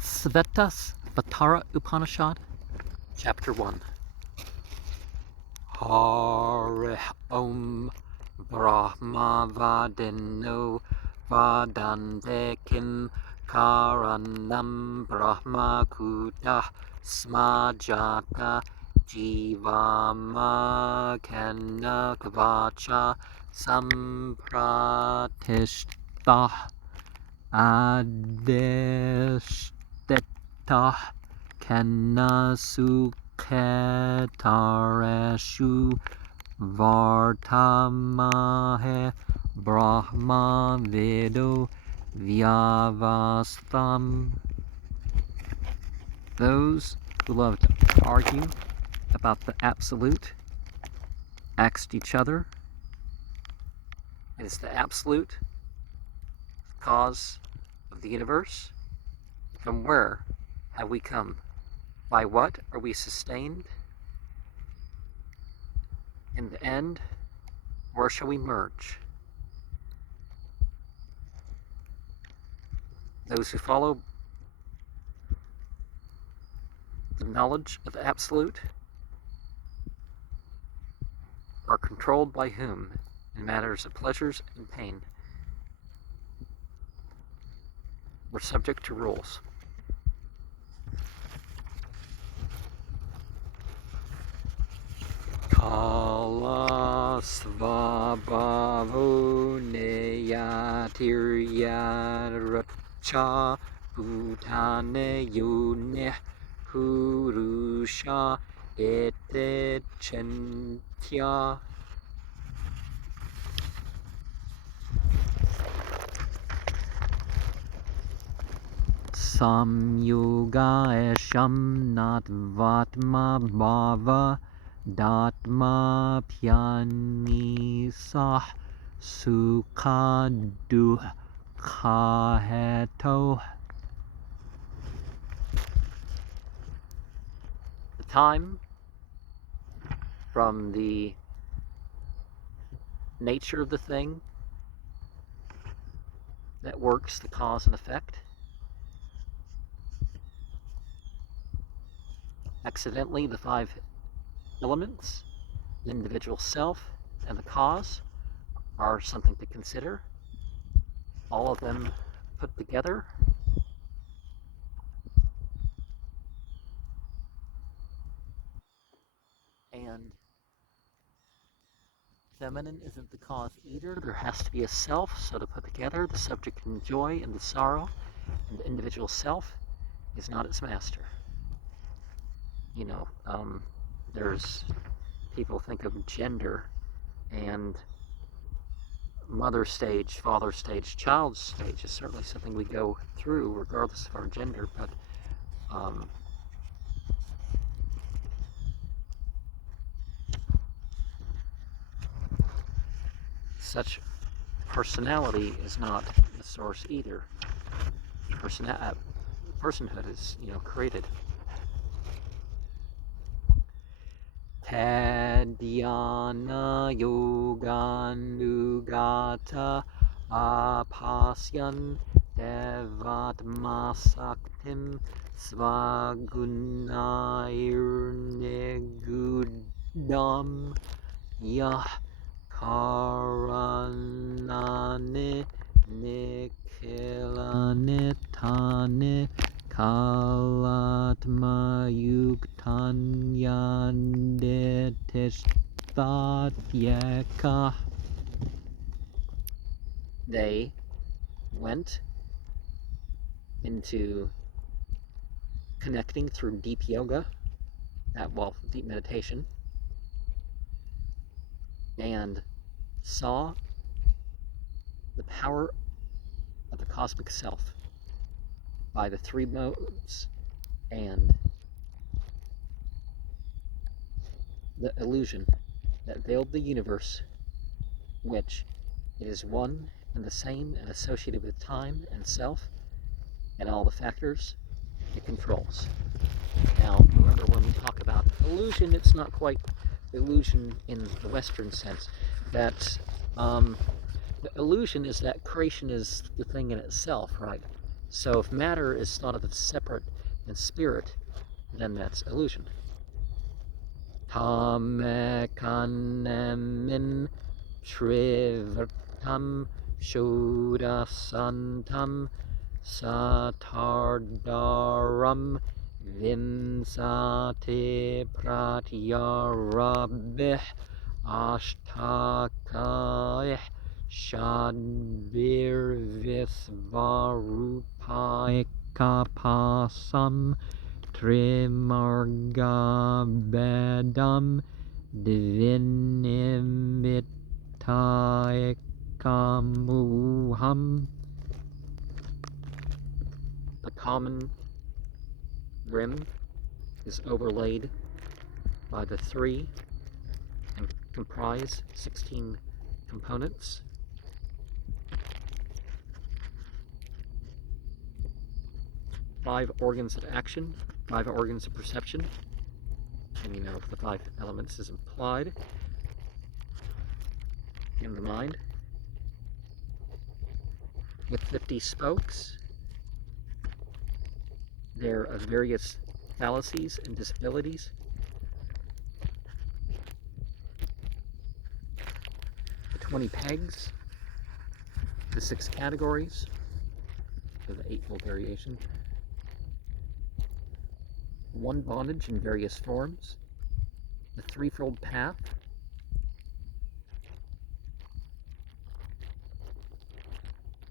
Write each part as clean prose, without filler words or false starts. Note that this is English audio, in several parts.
Svetasvatara Upanisad, Chapter 1. Hare Om Brahma Vadino Vadandekim Karanam Brahma Kuta Smajata Jivama Kanakvacha Sampratishta Adeshteta Kanasuketareshu Vartamahe Brahma Vedo Vyavastham. Those who love to argue about the absolute asked each other, is the absolute cause of the universe? From where have we come? By what are we sustained? In the end, where shall we merge? Those who follow the knowledge of the absolute are controlled by whom in matters of pleasures and pain? We're subject to rules. Kala svabhavo neyatirya bhutane yune purusha ete chentya. Samyoga esham natvatma bhava datma pyanisah sukha dukkha heto. The time from the nature of the thing that works the cause and effect, accidentally the five elements, the individual self, and the cause are something to consider. All of them put together and feminine isn't the cause either. There has to be a self, so to put together the subject and joy and the sorrow, and the individual self is not its master. There's people think of gender and mother stage, father stage, child stage is certainly something we go through regardless of our gender, but such personality is not the source either. Personhood is, created. Tadhyana yoganugata apasyan devatmasaktim svagunairnegudam yah karanane nikhilanitane kalatma yuktanyandetishtatyeka. They went into connecting through deep yoga, deep meditation, and saw the power of the cosmic self by the three modes and the illusion that veiled the universe, which it is one and the same and associated with time and self and all the factors it controls. Now, remember, when we talk about illusion, it's not quite illusion in the Western sense. The illusion is that creation is the thing in itself, right? So if matter is thought of as separate than spirit, then that's illusion. Tamekanemin Trivartam Shudasantam Satardaram Vinsate Pratyarabih Ashtakayih Shadbir Visvarupaikapasam Trimarga Bedam Divinimitaikamuham. The common rim is overlaid by the 3 and comprise 16 components. Five organs of action, 5 organs of perception, and you know the 5 elements is implied in the mind, with 50 spokes. They're of various fallacies and disabilities. The 20 pegs, the 6 categories, so the 8-fold variation. 1 bondage in various forms, the 3-fold path,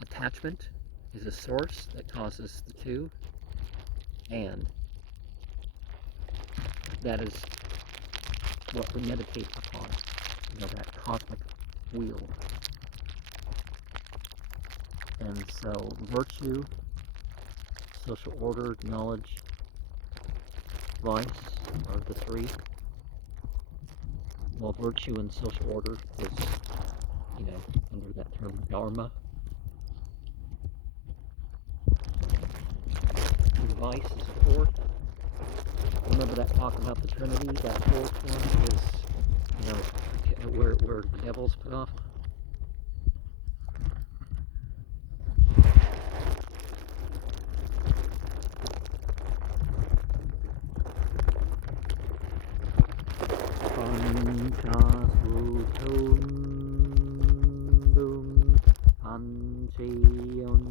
attachment is a source that causes the 2, and that is what we meditate upon, you know, that cosmic wheel. And so virtue, social order, knowledge, vice are the 3. Well, virtue and social order is, you know, under that term dharma. And vice is a 4th. Remember that talk about the Trinity? That 4th one is, you know, where the devil's put off. Panchayon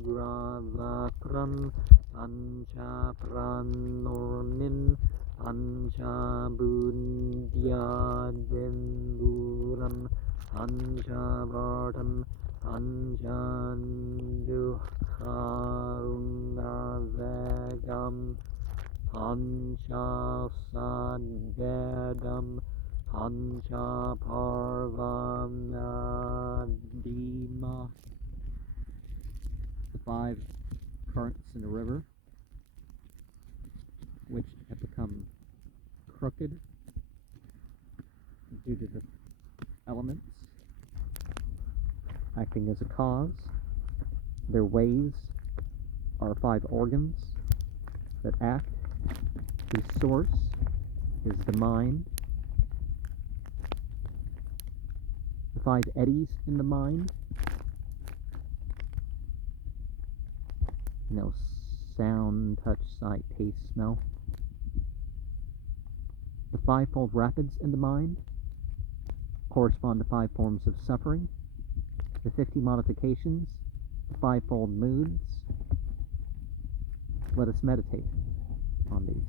Yugravakram Panchapranornim Panchabundyadenduram Panchavartam Panchandukharunavagam Panchasadvedam Panchaparvanadima. The 5 currents in a river, which have become crooked due to the elements acting as a cause. Their waves are 5 organs that act, whose source is the mind. The 5 eddies in the mind, you know, sound, touch, sight, taste, smell. The 5-fold rapids in the mind correspond to 5 forms of suffering. The 50 modifications, the 5-fold moods. Let us meditate on these.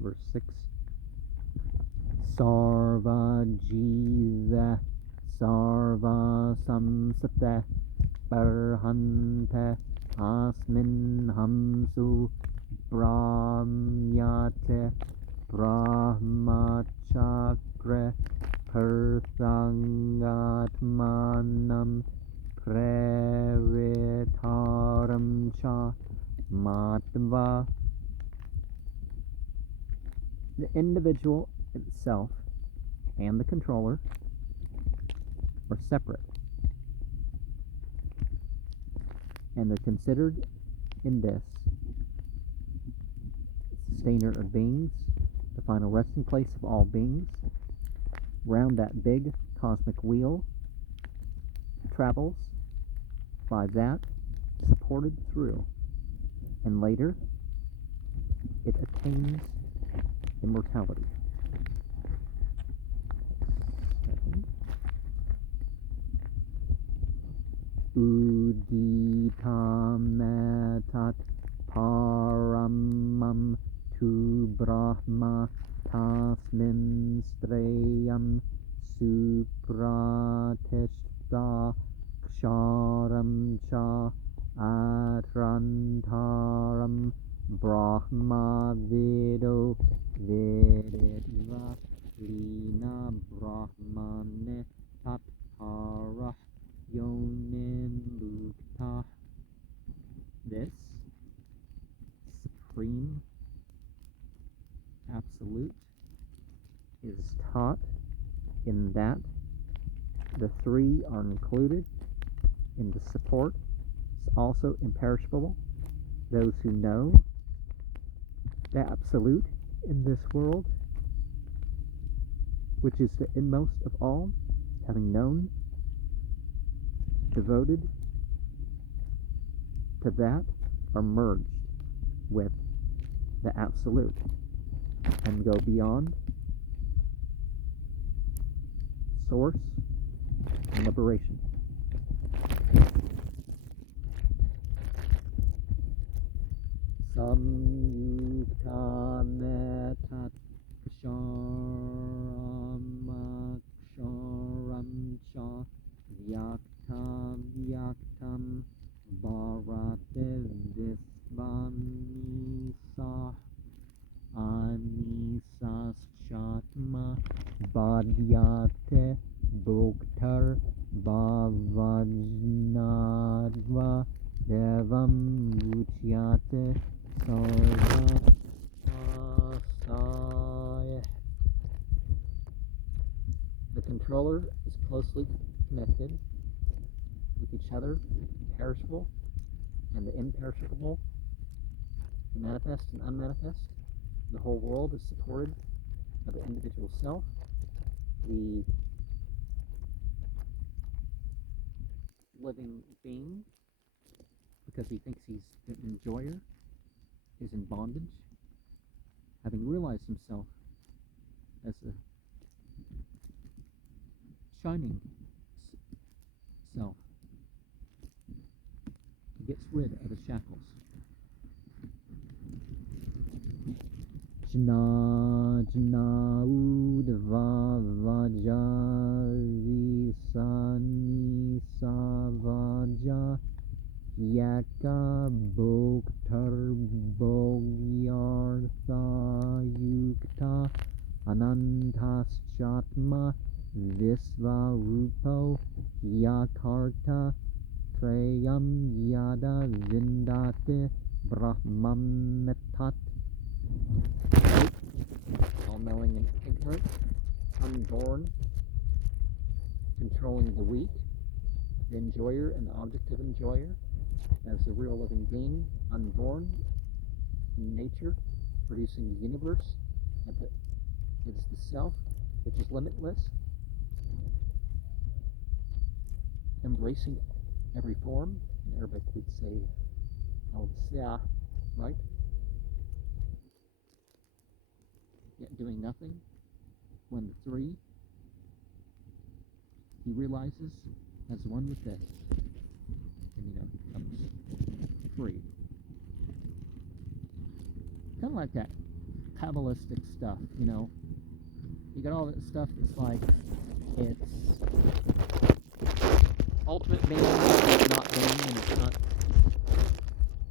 Verse 6. Sarva jiva sarva samsata barhante asmin hamsu brahmyate brahmachakra persangatmanam previtaram cha matva. The individual itself and the controller are separate, and they're considered in this sustainer of beings, the final resting place of all beings, round that big cosmic wheel travels by that supported through, and later it attains immortality. Uditametat paramam tu brahma tasmin strayam supratishta ksharam cha atrantaram brahma vido veditva lina brahmane tat para yonim mukta. This supreme absolute is taught in that the three are included in the support. It's also imperishable. Those who know the absolute in this world, which is the inmost of all, having known, devoted to that, are merged with the absolute and go beyond source and liberation. Samyukta metat ksharam cha vyaktam bharate visvamisa anisaschatma badhyate bhoktar bhavajnadva devam uchyate sarvasaya. The controller is closely connected with each other, the perishable and the imperishable, the manifest and unmanifest. The whole world is supported by the individual self. The living being, because he thinks he's an enjoyer, is in bondage, having realized himself as a shining self. He gets rid of the shackles. Jna udva vaja visani savaja yaka bhoktar bhogyartha yukta anantaschatma visvarupo yakarta trayam yada vindate brahmametat. All-knowing and ignorant, unborn, controlling the weak, the enjoyer and the object of enjoyer, as the real living being, unborn in nature, producing the universe. It is the self, which is limitless, embracing every form. In Arabic we'd say al-siah, right? Yet doing nothing. When the three, he realizes, as one with this, and becomes free. Kind of like that Kabbalistic stuff, You got all that stuff that's like, it's ultimate being, it's not being, and it's not.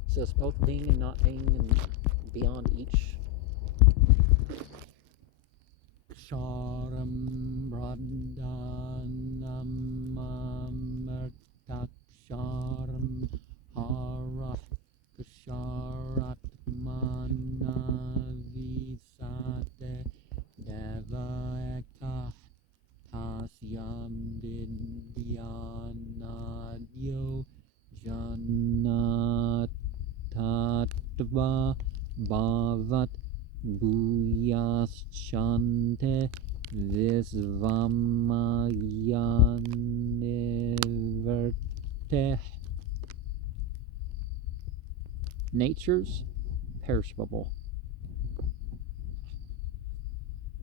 So it's both being and not being, and beyond each. Sharam radhanam amartaksharam harah ksharatmana visate devaka tasyam vidyanadyo janatatva bhavat bhuyaschante Visvamayaniverteh. Nature's perishable,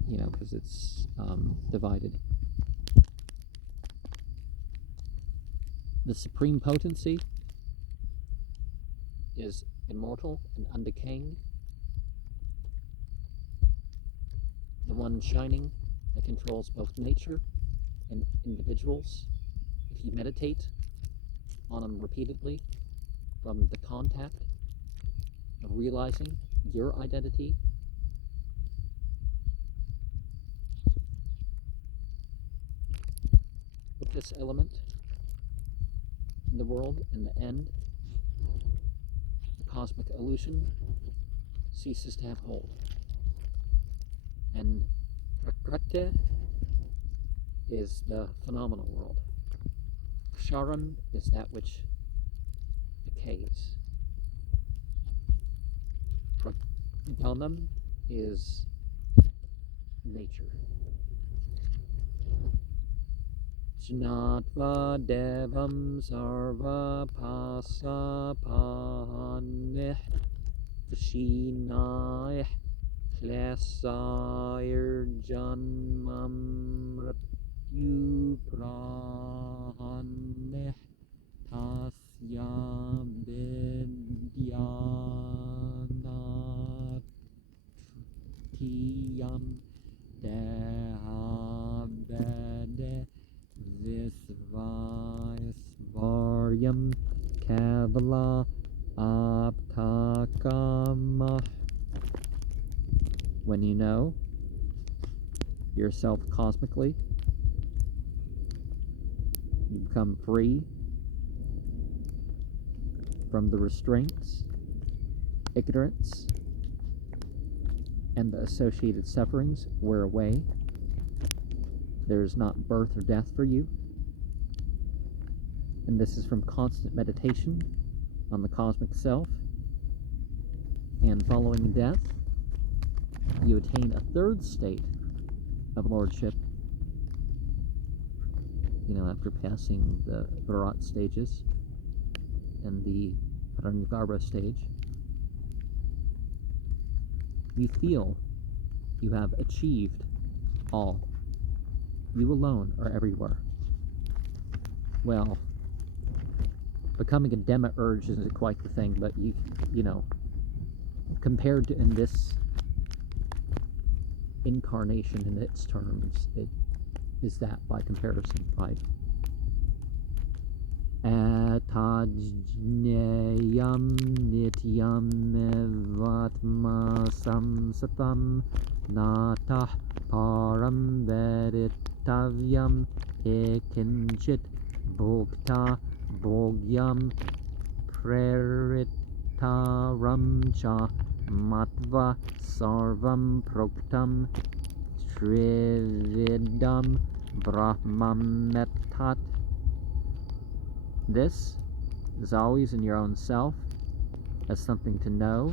because it's divided. The supreme potency is immortal and undecaying. The one shining that controls both nature and individuals. If you meditate on them repeatedly, from the contact of realizing your identity with this element in the world, in the end, the cosmic illusion ceases to have hold. And Prakriti is the phenomenal world. Ksharam is that which decays. Pradhanam is nature. Jnatva devam sarva pasapanih vishinaih klesayir janmam ratyuprahanih tasya vidyanatiyam dehabede Visvaisvaryam Kavala Aptakama. When you know yourself cosmically, you become free from the restraints, ignorance, and the associated sufferings wear away. There is not birth or death for you. And this is from constant meditation on the cosmic self. And following death, you attain a third state of lordship, after passing the Virat stages and the Haranyagarbha stage. You feel you have achieved all. You alone are everywhere. Well, becoming a demiurge isn't quite the thing, but compared to in this incarnation in its terms, it is that by comparison, right? Atajneyam nityam evatma samsatam natah param veditavyam ekinchit bhokta bhogyam preritaram cha matva sarvam proktam trividam brahmam metat. This is always in your own self as something to know.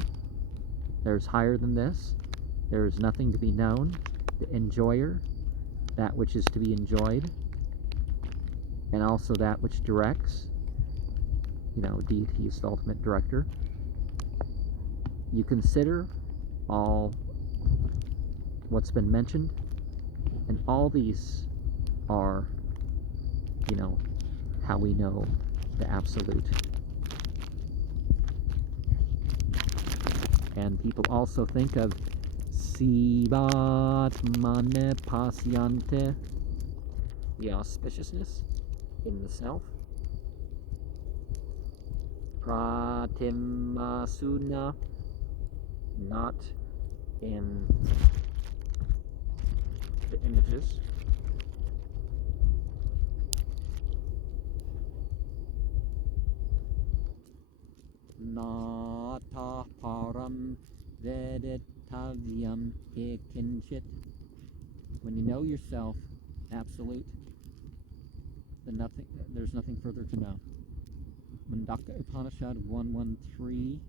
There's higher than this. There is nothing to be known. The enjoyer, that which is to be enjoyed, and also that which directs. Deity is the ultimate director. You consider all what's been mentioned, and all these are, how we know the absolute. And people also think of Sivat Mane Pasyante, the auspiciousness in the self. Pratimasuna, not in the images. Nata param veditavyam ekinchit. When you know yourself absolute, then there's nothing further to know. Mandaka Upanishad 113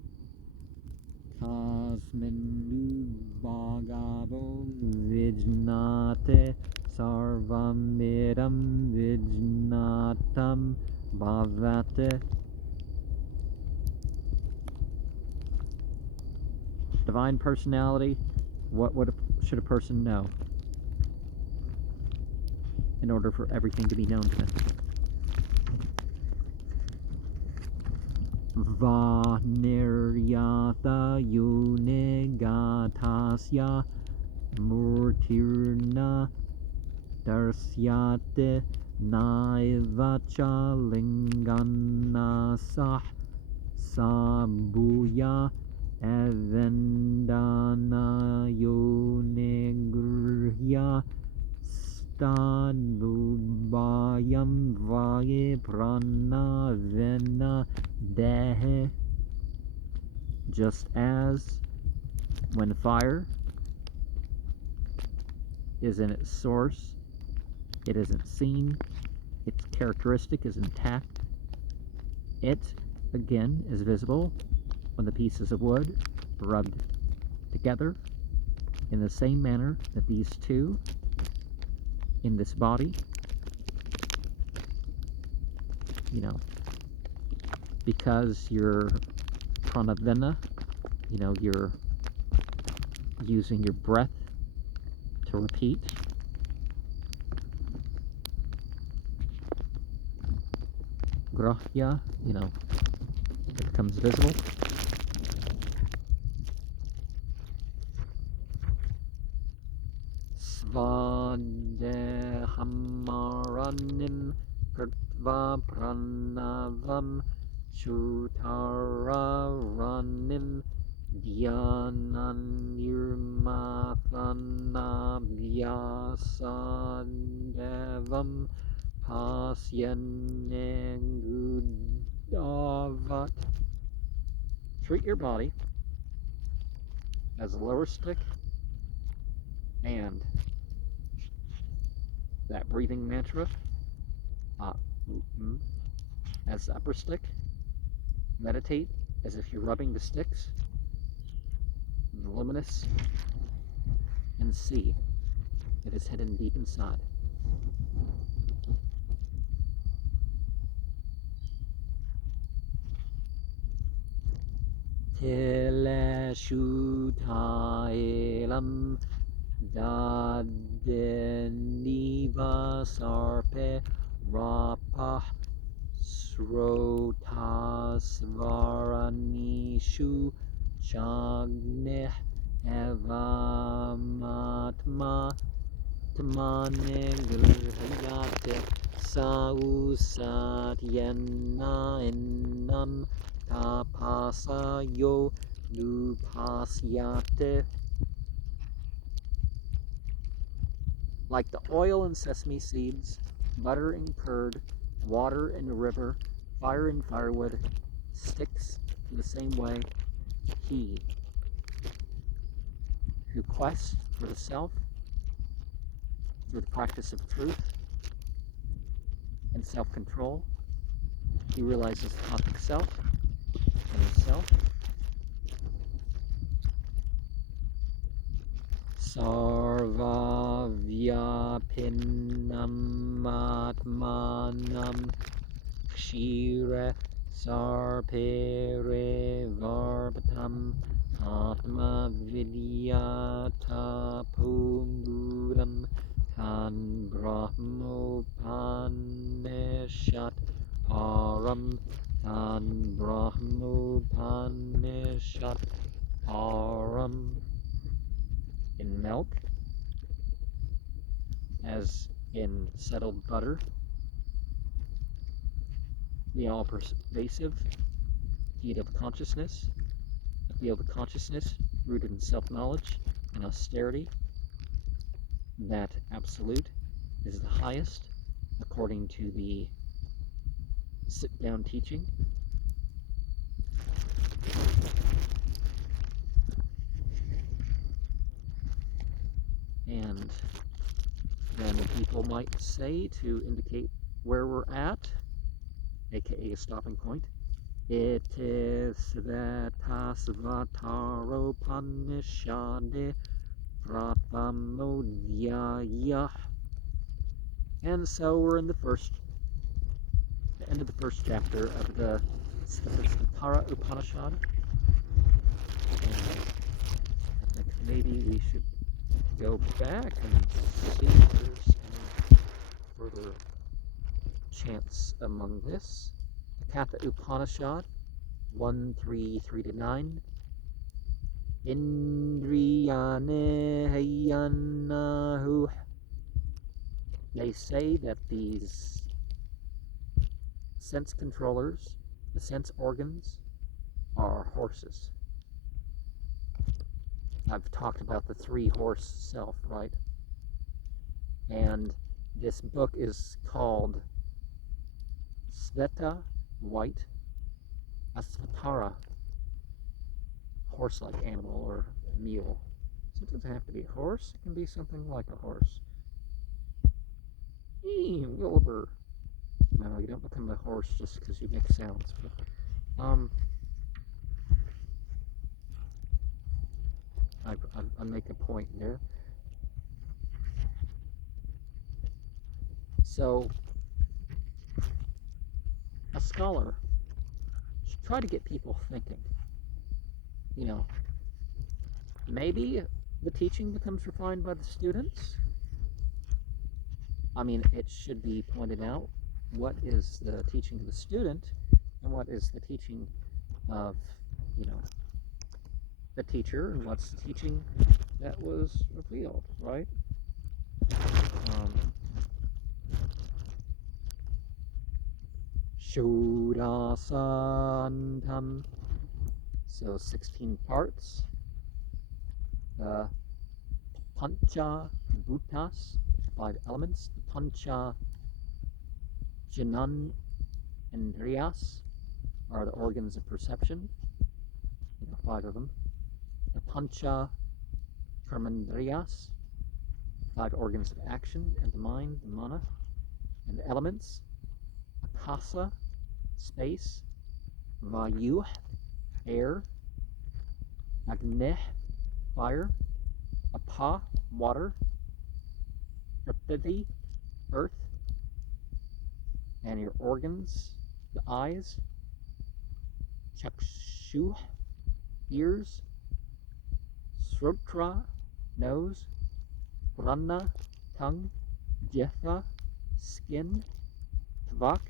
Tasminu bhagavo vijnate sarvamidam vijnatam bhavate. Divine personality, what should a person know in order for everything to be known to them? Va niryata yunegatasya murtirna darsyate naivacha linganasah sabhuya evendana yunegurya stadvubhayam vaye prana vena dehe. Just as when fire is in its source, it isn't seen, its characteristic is intact, it again is visible when the pieces of wood are rubbed together in the same manner that these two in this body, because your pranavena, you're using your breath to repeat. Grahya, it becomes visible. Svadhamaranim krtva pranavam chutaranim dhyananirmathanabhyasandevam pasyanengudavat. Treat your body as a lower stick and that breathing mantra as the upper stick. Meditate as if you're rubbing the sticks, the luminous, and see it is hidden deep inside. Tileshu tailam dadeniva sarpe rapah srotasvaranishu chagneh evamatma tamane grhyate sausatyena innam tapasayo nupasyate. Like the oil in sesame seeds, butter in curd, water in a river, fire in firewood, sticks in the same way, he who quests for the self through the practice of truth and self-control, he realizes the cosmic self and himself. Sarva vyapinam atmanam kshire sarpere varpatam atma vidyata punguram tan brahmopanishat param tan brahmopanishat param. In milk, as in settled butter, the all-pervasive heat of consciousness, a field of consciousness rooted in self-knowledge and austerity. That absolute is the highest, according to the sit-down teaching. And then people might say, to indicate where we're at, aka a stopping point, Iti Svetasvatara Upanisad Prathamodhyaya. And so we're in the end of the first chapter of the Svetasvatara Upanisad. And I think maybe we should go back and see if there's any further chants among this. Katha Upanishad 1:3-9. Indriyane hayanahu. They say that these sense controllers, the sense organs, are horses. I've talked about the 3-horse self, right? And this book is called Sveta, white, Asvatara, horse-like animal or mule. So it doesn't have to be a horse, it can be something like a horse. Wilbur. No, you don't become a horse just because you make sounds. But, I make a point there. So, a scholar should try to get people thinking. You know, maybe the teaching becomes refined by the students. I mean, it should be pointed out what is the teaching of the student and what is the teaching of, the teacher, and what's the teaching that was revealed, right? Shudasantam. So 16 parts. Pancha Bhutas, 5 elements. The Pancha Janan Indriyas are the organs of perception. 5 of them. The Pancha Karmandriyas, 5 organs of action, and the mind, the mana, and the elements. Akasa, space. Vayu, air. Agneh, fire. Apa, water. Prithvi, earth. And your organs, the eyes. Chakshu, ears. Srotra, nose. Rana, tongue. Jetha, skin. Tvak,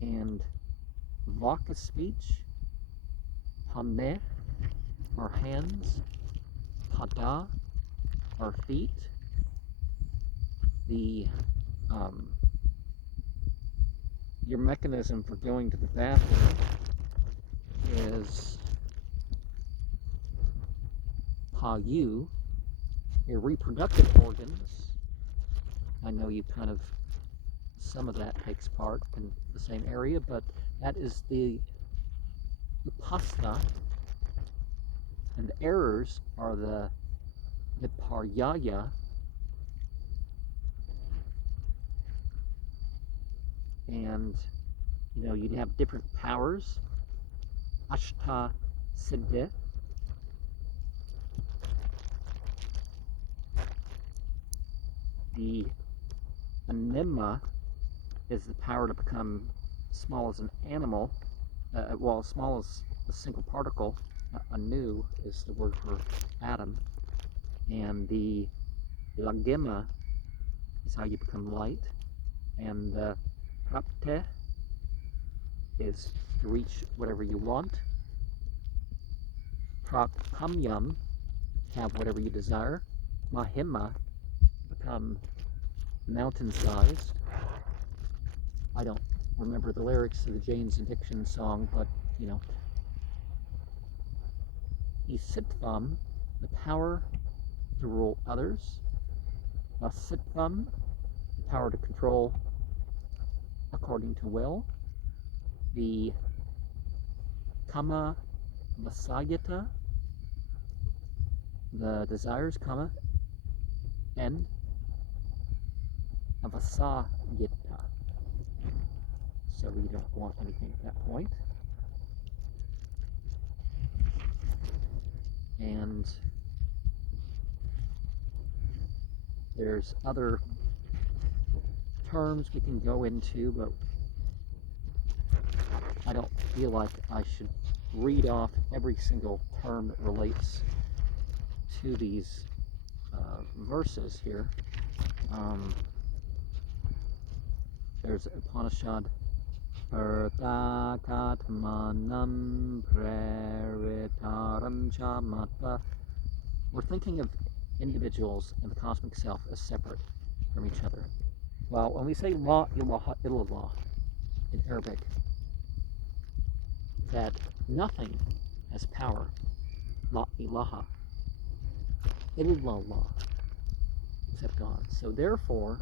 and Vaka, speech. Hameh, our hands. Pada, our feet. The your mechanism for going to the bathroom is Payu. Your reproductive organs, I know you kind of, some of that takes part in the same area, but that is the Upasta, and the errors are the Viparyaya, and you'd have different powers. Ashta Siddhi, the Anima is the power to become small as an animal, small as a single particle. Anu is the word for atom, and the Lagima is how you become light, and the Prapte is to reach whatever you want. Praphamyam, have whatever you desire. Mahima, become mountain-sized. I don't remember the lyrics to the Jane's Addiction song, but Isitvam, the power to rule others. Vasitvam, the power to control according to will. The Kama Vasayata, the desires, Kama, and Avasayata. so we don't want anything at that point. And there's other terms we can go into, but I don't feel like I should read off every single term that relates to these verses here. There's Upanishad Pratakatmanam Praritaram Chamata. We're thinking of individuals and the cosmic self as separate from each other. Well, when we say La ilaha illallah in Arabic, that nothing has power, La ilaha illallah, except God. So therefore,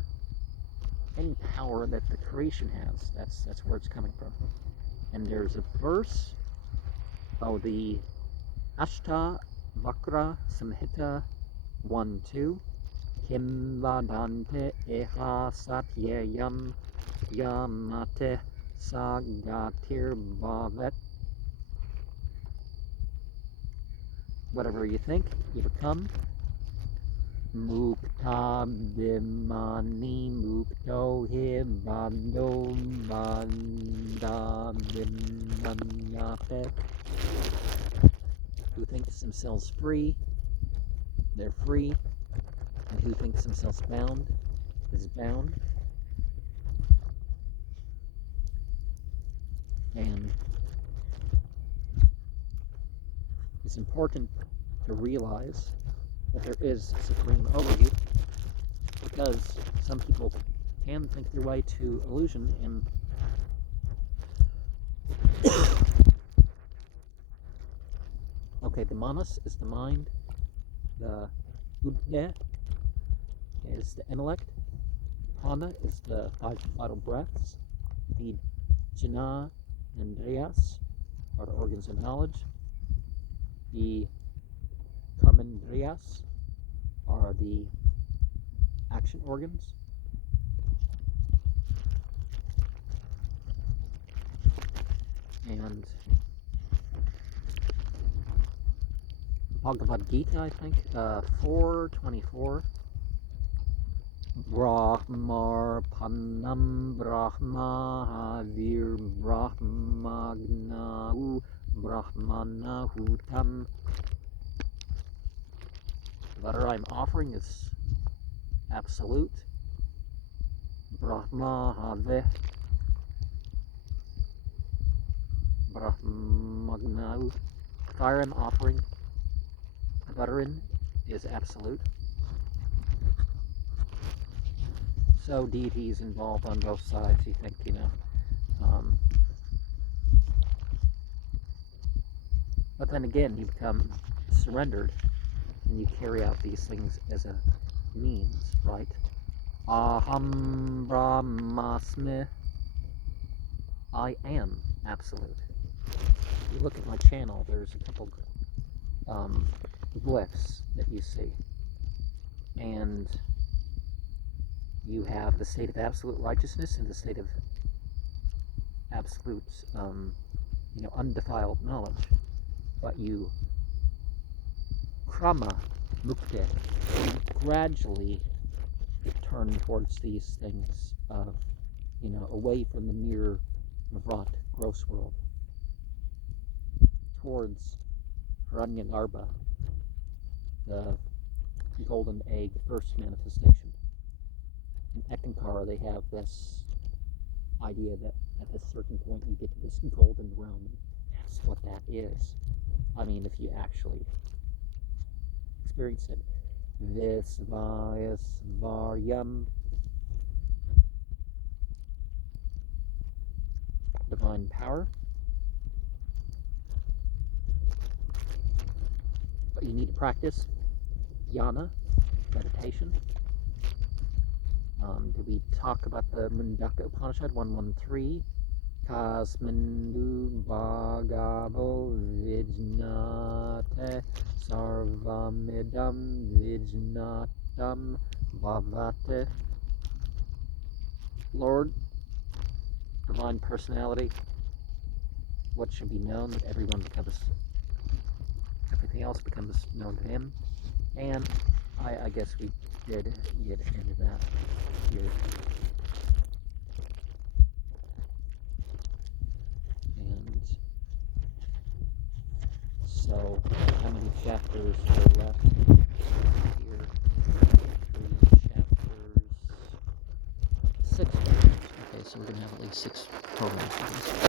any power that the creation has, that's where it's coming from. And there's a verse, the Svetasvatara Samhita 1-2, Kim vadante eha satyayam yamate sagatir bhavet. Whatever you think, you become. Mukta bimani mukto hivado banda bimanyate. Who thinks themselves free, they're free. And who thinks themselves bound is bound. And it's important to realize that there is supreme over you, because some people can think their way to illusion, and okay, the manas is the mind, the buddha is the intellect, prana is the 5 vital breaths, the jnana and indriyas are the organs of knowledge, the karmendriyas are the action organs, and Bhagavad Gita, I think, 4:24. Brahmarpanam Brahma Havir Brahmagnau Brahmanahutam. The butter I'm offering is absolute. Brahma Have Brahmagnau. Fire I'm offering, the butter in, is absolute. So deities involved on both sides, you think, but then again, you become surrendered and you carry out these things as a means, right? Aham Brahmasmi, I am absolute. If you look at my channel, there's a couple glyphs that you see, and you have the state of absolute righteousness and the state of absolute, undefiled knowledge. But you krama mukte, gradually turn towards these things of, away from the mere vrat, gross world, towards Hiranyagarbha, the golden egg, first manifestation. In Ekankara, they have this idea that at a certain point you get to this golden realm. That's what that is. I mean, if you actually experience it. Visvayasvaryam, divine power. But you need to practice jnana, meditation. Did we talk about the Mundaka Upanishad 1:13? Kasmindu Bhagavo Vijnate Sarvamidam Vijnatam Bhavate. Lord, the mind, personality, what should be known, that everything else becomes known to him. And I guess we did get into that here. And so, how many chapters are left here? 3 chapters. 6 chapters. Okay, so we're going to have at least 6 total.